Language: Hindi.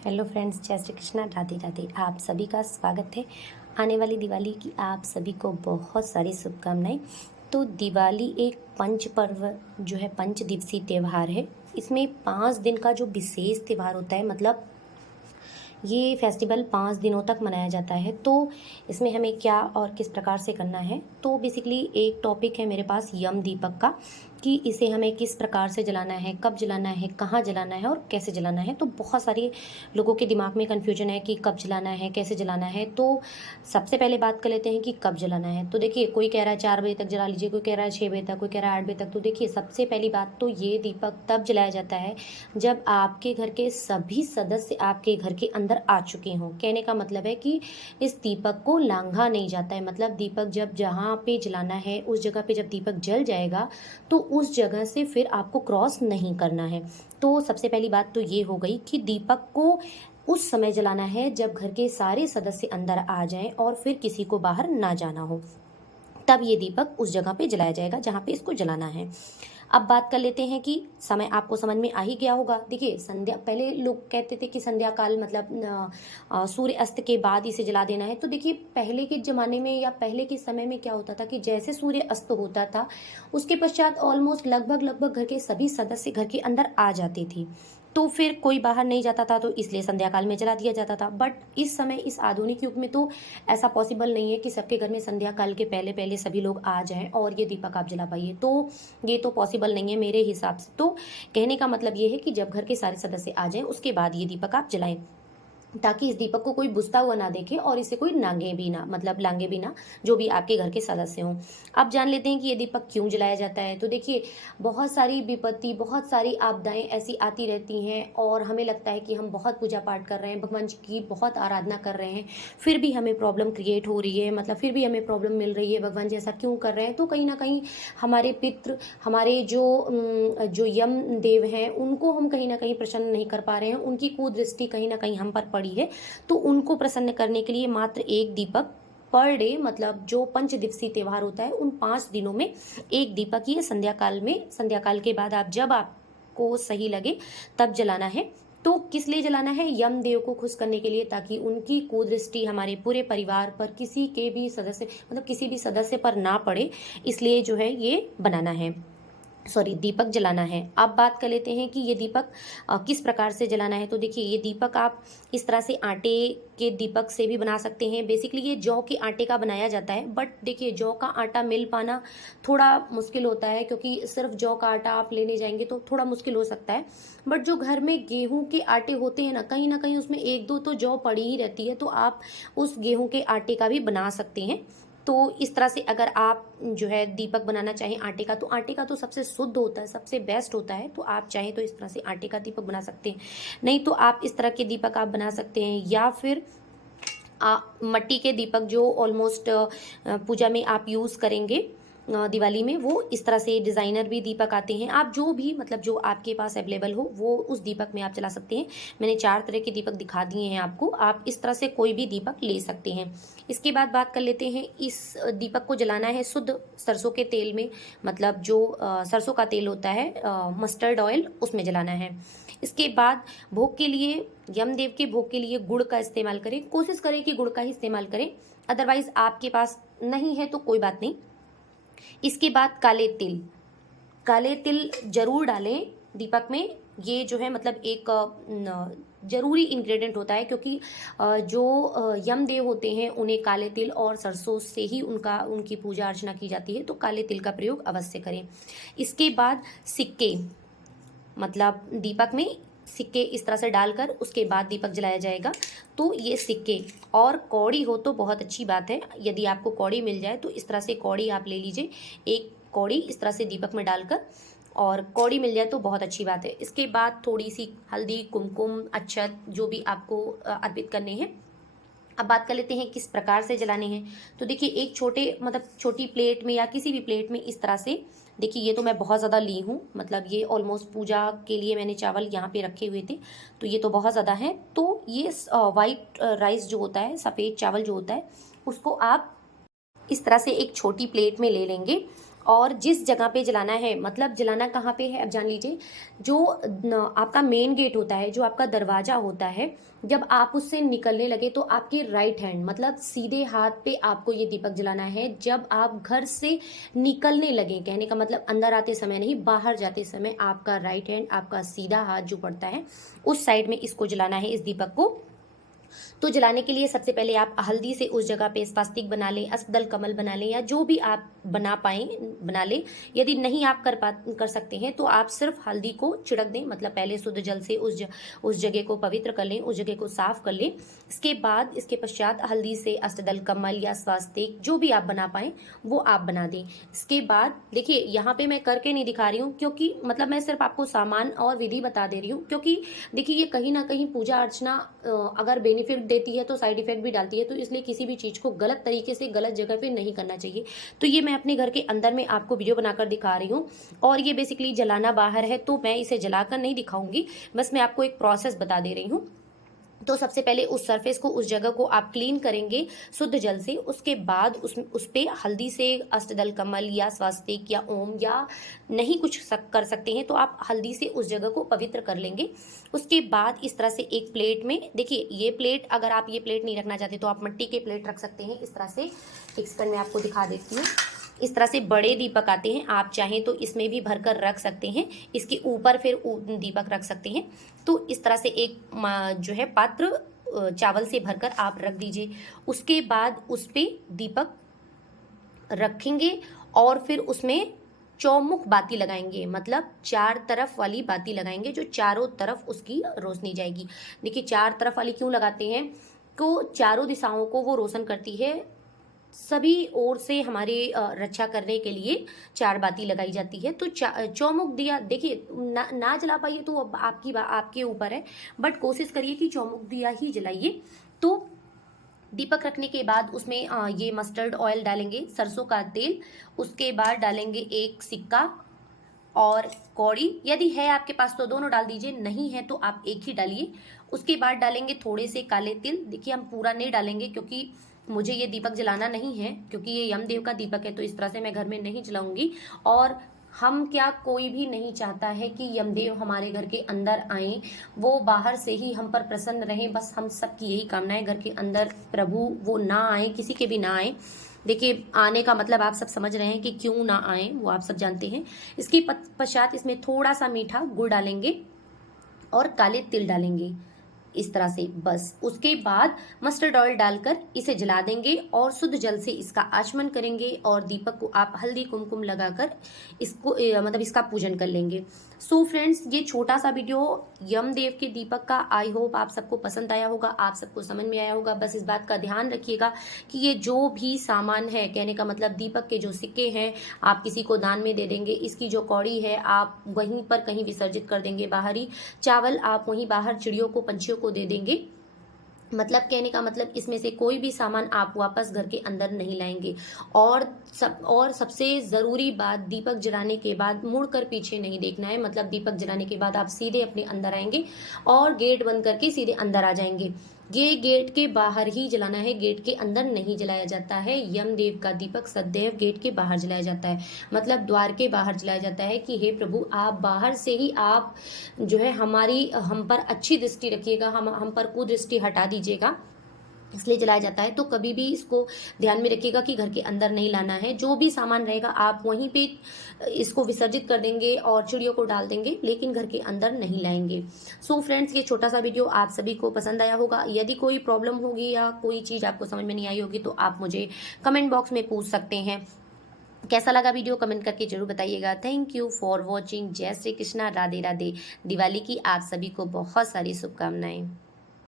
हेलो फ्रेंड्स, जय श्री कृष्णा, राधे राधे। आप सभी का स्वागत है। आने वाली दिवाली की आप सभी को बहुत सारी शुभकामनाएं। तो दिवाली एक पंच पर्व जो है, पंच दिवसीय त्यौहार है। इसमें 5 दिन का जो विशेष त्यौहार होता है, मतलब ये फेस्टिवल 5 दिनों तक मनाया जाता है। तो इसमें हमें क्या और किस प्रकार से करना है, तो बेसिकली एक टॉपिक है मेरे पास यम दीपक का, कि इसे हमें किस प्रकार से जलाना है, कब जलाना है, कहाँ जलाना है और कैसे जलाना है। तो बहुत सारे लोगों के दिमाग में कन्फ्यूजन है कि कब जलाना है, कैसे जलाना है। तो सबसे पहले बात कर लेते हैं कि कब जलाना है। तो देखिए, कोई कह रहा है 4 बजे तक जला लीजिए, कोई कह रहा है 6 बजे तक, कोई कह रहा है 8 बजे तक। तो देखिए, सबसे पहली बात तो ये दीपक तब जलाया जाता है जब आपके घर के सभी सदस्य आपके घर के अंदर आ चुके हों। कहने का मतलब है कि इस दीपक को लांघा नहीं जाता है। मतलब दीपक जब जहाँ पे जलाना है उस जगह पे जब दीपक जल जाएगा तो उस जगह से फिर आपको क्रॉस नहीं करना है। तो सबसे पहली बात तो ये हो गई कि दीपक को उस समय जलाना है जब घर के सारे सदस्य अंदर आ जाएं और फिर किसी को बाहर ना जाना हो, तब ये दीपक उस जगह पे जलाया जाएगा जहाँ पे इसको जलाना है। अब बात कर लेते हैं कि समय आपको समझ में आ ही गया होगा। देखिए, संध्या, पहले लोग कहते थे कि संध्या काल मतलब सूर्य अस्त के बाद इसे जला देना है। तो देखिए, पहले के ज़माने में या पहले के समय में क्या होता था कि जैसे सूर्य अस्त होता था उसके पश्चात ऑलमोस्ट लगभग घर के सभी सदस्य घर के अंदर आ जाते थे। तो फिर कोई बाहर नहीं जाता था, तो इसलिए संध्या काल में जला दिया जाता था। बट इस समय, इस आधुनिक युग में तो ऐसा पॉसिबल नहीं है कि सबके घर में संध्या काल के पहले पहले सभी लोग आ जाएं और ये दीपक आप जला पाइए। तो ये तो पॉसिबल नहीं है मेरे हिसाब से। तो कहने का मतलब ये है कि जब घर के सारे सदस्य आ जाएं उसके बाद ये दीपक आप जलाएं, ताकि इस दीपक को कोई बुझता हुआ ना देखे और इसे कोई नांगे भी ना, मतलब लांगे भी ना, जो भी आपके घर के सदस्य हों। अब जान लेते हैं कि ये दीपक क्यों जलाया जाता है। तो देखिए, बहुत सारी विपत्ति, बहुत सारी आपदाएं ऐसी आती रहती हैं और हमें लगता है कि हम बहुत पूजा पाठ कर रहे हैं, भगवान जी की बहुत आराधना कर रहे हैं, फिर भी हमें प्रॉब्लम क्रिएट हो रही है, मतलब फिर भी हमें प्रॉब्लम मिल रही है। भगवान जी ऐसा क्यों कर रहे हैं? तो कहीं ना कहीं हमारे पितृ, हमारे जो यम देव हैं, उनको हम कहीं ना कहीं प्रसन्न नहीं कर पा रहे हैं। उनकी कुदृष्टि कहीं ना कहीं हम पर पड़ी है। तो उनको प्रसन्न करने के लिए मात्र एक दीपक पर डे, मतलब जो पंच दिवसीय त्यौहार होता है उन 5 दिनों में एक दीपक ही संध्या काल में, संध्या काल के बाद आप जब आपको सही लगे तब जलाना है। तो किस लिए जलाना है? यम देव को खुश करने के लिए, ताकि उनकी कुदृष्टि हमारे पूरे परिवार पर, किसी के भी सदस्य, मतलब किसी भी सदस्य पर ना पड़े, इसलिए जो है ये बनाना है, सॉरी, दीपक जलाना है। अब बात कर लेते हैं कि ये दीपक किस प्रकार से जलाना है। तो देखिए, ये दीपक आप इस तरह से आटे के दीपक से भी बना सकते हैं। बेसिकली ये जौ के आटे का बनाया जाता है, बट देखिए, जौ का आटा मिल पाना थोड़ा मुश्किल होता है, क्योंकि सिर्फ जौ का आटा आप लेने जाएंगे तो थोड़ा मुश्किल हो सकता है। बट जो घर में गेहूं के आटे होते हैं ना कहीं उसमें एक दो तो जौ पड़ी ही रहती है, तो आप उस गेहूं के आटे का भी बना सकते हैं। तो इस तरह से अगर आप जो है दीपक बनाना चाहें आटे का, तो आटे का तो सबसे शुद्ध होता है, सबसे बेस्ट होता है। तो आप चाहें तो इस तरह से आटे का दीपक बना सकते हैं। नहीं तो आप इस तरह के दीपक आप बना सकते हैं, या फिर मिट्टी के दीपक जो ऑलमोस्ट पूजा में आप यूज़ करेंगे दिवाली में, वो इस तरह से डिज़ाइनर भी दीपक आते हैं। आप जो भी, मतलब जो आपके पास अवेलेबल हो वो उस दीपक में आप जला सकते हैं। मैंने 4 तरह के दीपक दिखा दिए हैं आपको, आप इस तरह से कोई भी दीपक ले सकते हैं। इसके बाद बात कर लेते हैं, इस दीपक को जलाना है शुद्ध सरसों के तेल में, मतलब जो सरसों का तेल होता है, मस्टर्ड ऑयल, उसमें जलाना है। इसके बाद भोग के लिए, यमदेव के भोग के लिए गुड़ का इस्तेमाल करें। कोशिश करें कि गुड़ का ही इस्तेमाल करें, अदरवाइज आपके पास नहीं है तो कोई बात नहीं। इसके बाद काले तिल, काले तिल जरूर डालें दीपक में। ये जो है मतलब एक जरूरी इंग्रेडिएंट होता है, क्योंकि जो यमदेव होते हैं उन्हें काले तिल और सरसों से ही उनकी पूजा अर्चना की जाती है। तो काले तिल का प्रयोग अवश्य करें। इसके बाद सिक्के, मतलब दीपक में सिक्के इस तरह से डालकर उसके बाद दीपक जलाया जाएगा। तो ये सिक्के, और कौड़ी हो तो बहुत अच्छी बात है, यदि आपको कौड़ी मिल जाए तो इस तरह से कौड़ी आप ले लीजिए, एक कौड़ी इस तरह से दीपक में डालकर, और कौड़ी मिल जाए तो बहुत अच्छी बात है। इसके बाद थोड़ी सी हल्दी, कुमकुम, अक्षत, जो भी आपको अर्पित करने हैं। अब बात कर लेते हैं किस प्रकार से जलाने हैं। तो देखिए, एक छोटी प्लेट में या किसी भी प्लेट में इस तरह से, देखिए ये तो मैं बहुत ज़्यादा ली हूँ, मतलब ये ऑलमोस्ट पूजा के लिए मैंने चावल यहाँ पे रखे हुए थे, तो ये तो बहुत ज़्यादा है। तो ये वाइट राइस जो होता है, सफ़ेद चावल जो होता है, उसको आप इस तरह से एक छोटी प्लेट में ले लेंगे और जिस जगह पे जलाना है, मतलब जलाना कहाँ पे है अब जान लीजिए। जो आपका मेन गेट होता है, जो आपका दरवाजा होता है, जब आप उससे निकलने लगे तो आपके राइट हैंड मतलब सीधे हाथ पे आपको ये दीपक जलाना है। जब आप घर से निकलने लगे, कहने का मतलब अंदर आते समय नहीं, बाहर जाते समय आपका राइट हैंड, आपका सीधा हाथ जो पड़ता है उस साइड में इसको जलाना है, इस दीपक को। तो जलाने के लिए सबसे पहले आप हल्दी से उस जगह पे स्वास्तिक बना लें, अष्टदल कमल बना लें, या जो भी आप बना पाएं बना लें। यदि नहीं आप कर सकते हैं तो आप सिर्फ हल्दी को छिड़क दें, मतलब पहले शुद्ध जल से उस जगह को पवित्र कर लें, उस जगह को साफ कर लें। इसके पश्चात हल्दी से अष्टदल कमल या स्वास्तिक जो भी आप बना पाएं वो आप बना दें। इसके बाद देखिए यहाँ पे मैं करके नहीं दिखा रही हूँ, क्योंकि मतलब मैं सिर्फ आपको सामान और विधि बता दे रही हूँ, क्योंकि देखिए ये कहीं ना कहीं पूजा अर्चना अगर बेनिफिट देती है तो साइड इफेक्ट भी डालती है, तो इसलिए किसी भी चीज़ को गलत तरीके से गलत जगह पे नहीं करना चाहिए। तो ये मैं अपने घर के अंदर में आपको वीडियो बनाकर दिखा रही हूँ, और ये बेसिकली जलाना बाहर है तो मैं इसे जलाकर नहीं दिखाऊंगी, बस मैं आपको एक प्रोसेस बता दे रही हूँ। तो सबसे पहले उस सरफेस को, उस जगह को आप क्लीन करेंगे शुद्ध जल से। उसके बाद उस पे हल्दी से अष्टदल कमल या स्वास्तिक या ओम या नहीं कुछ कर सकते हैं तो आप हल्दी से उस जगह को पवित्र कर लेंगे। उसके बाद इस तरह से एक प्लेट में, देखिए ये प्लेट, अगर आप ये प्लेट नहीं रखना चाहते तो आप मिट्टी के प्लेट रख सकते हैं इस तरह से। एक सेकंड में आपको दिखा देती हूँ। इस तरह से बड़े दीपक आते हैं, आप चाहें तो इसमें भी भरकर रख सकते हैं, इसके ऊपर फिर दीपक रख सकते हैं। तो इस तरह से एक जो है पात्र चावल से भरकर आप रख दीजिए। उसके बाद उस पे दीपक रखेंगे और फिर उसमें चौमुख बाती लगाएंगे, मतलब चार तरफ वाली बाती लगाएंगे जो चारों तरफ उसकी रोशनी जाएगी। देखिए चार तरफ वाली क्यों लगाते हैं, तो चारों दिशाओं को वो रोशन करती है, सभी ओर से हमारे रक्षा करने के लिए चार बाती लगाई जाती है। तो चौमुख दिया देखिए ना जला पाइए तो अब आपके ऊपर है, बट कोशिश करिए कि चौमुख दिया ही जलाइए। तो दीपक रखने के बाद उसमें ये मस्टर्ड ऑयल डालेंगे, सरसों का तेल, उसके बाद डालेंगे एक सिक्का और कौड़ी, यदि है आपके पास तो दोनों डाल दीजिए, नहीं है तो आप एक ही डालिए। उसके बाद डालेंगे थोड़े से काले तिल, देखिए हम पूरा नहीं डालेंगे क्योंकि मुझे ये दीपक जलाना नहीं है, क्योंकि ये यमदेव का दीपक है तो इस तरह से मैं घर में नहीं जलाऊंगी। और हम क्या, कोई भी नहीं चाहता है कि यमदेव हमारे घर के अंदर आए, वो बाहर से ही हम पर प्रसन्न रहें, बस हम सबकी यही कामना है, घर के अंदर प्रभु वो ना आए, किसी के भी ना आए। देखिए आने का मतलब आप सब समझ रहे हैं कि क्यों ना आए, वो आप सब जानते हैं। इसके पश्चात इसमें थोड़ा सा मीठा गुड़ डालेंगे और काले तिल डालेंगे इस तरह से, बस। उसके बाद मस्टर्ड ऑयल डालकर इसे जला देंगे और शुद्ध जल से इसका आचमन करेंगे और दीपक को आप हल्दी कुमकुम लगाकर इसको मतलब इसका पूजन कर लेंगे। सो फ्रेंड्स, ये छोटा सा वीडियो यमदेव के दीपक का आई होप आप सबको पसंद आया होगा, आप सबको समझ में आया होगा। बस इस बात का ध्यान रखिएगा कि ये जो भी सामान है, कहने का मतलब दीपक के जो सिक्के हैं आप किसी को दान में दे देंगे, इसकी जो कौड़ी है आप वहीं पर कहीं विसर्जित कर देंगे बाहर ही, चावल आप वहीं बाहर चिड़ियों को पंछियों को दे देंगे, मतलब कहने का मतलब इसमें से कोई भी सामान आप वापस घर के अंदर नहीं लाएंगे। और सबसे ज़रूरी बात, दीपक जलाने के बाद मुड़कर पीछे नहीं देखना है, मतलब दीपक जलाने के बाद आप सीधे अपने अंदर आएंगे और गेट बंद करके सीधे अंदर आ जाएंगे। ये गेट के बाहर ही जलाना है, गेट के अंदर नहीं जलाया जाता है। यमदेव का दीपक सदैव गेट के बाहर जलाया जाता है, मतलब द्वार के बाहर जलाया जाता है कि हे प्रभु आप बाहर से ही आप जो है हम पर अच्छी दृष्टि रखिएगा, हम पर कुदृष्टि हटा दीजिएगा, इसलिए जलाया जाता है। तो कभी भी इसको ध्यान में रखिएगा कि घर के अंदर नहीं लाना है, जो भी सामान रहेगा आप वहीं पे इसको विसर्जित कर देंगे और चिड़ियों को डाल देंगे, लेकिन घर के अंदर नहीं लाएंगे। सो फ्रेंड्स, ये छोटा सा वीडियो आप सभी को पसंद आया होगा। यदि कोई प्रॉब्लम होगी या कोई चीज़ आपको समझ में नहीं आई होगी तो आप मुझे कमेंट बॉक्स में पूछ सकते हैं। कैसा लगा वीडियो कमेंट करके जरूर बताइएगा। Thank you for watching. जय श्री कृष्णा, राधे राधे। दिवाली की आप सभी को बहुत सारी शुभकामनाएं।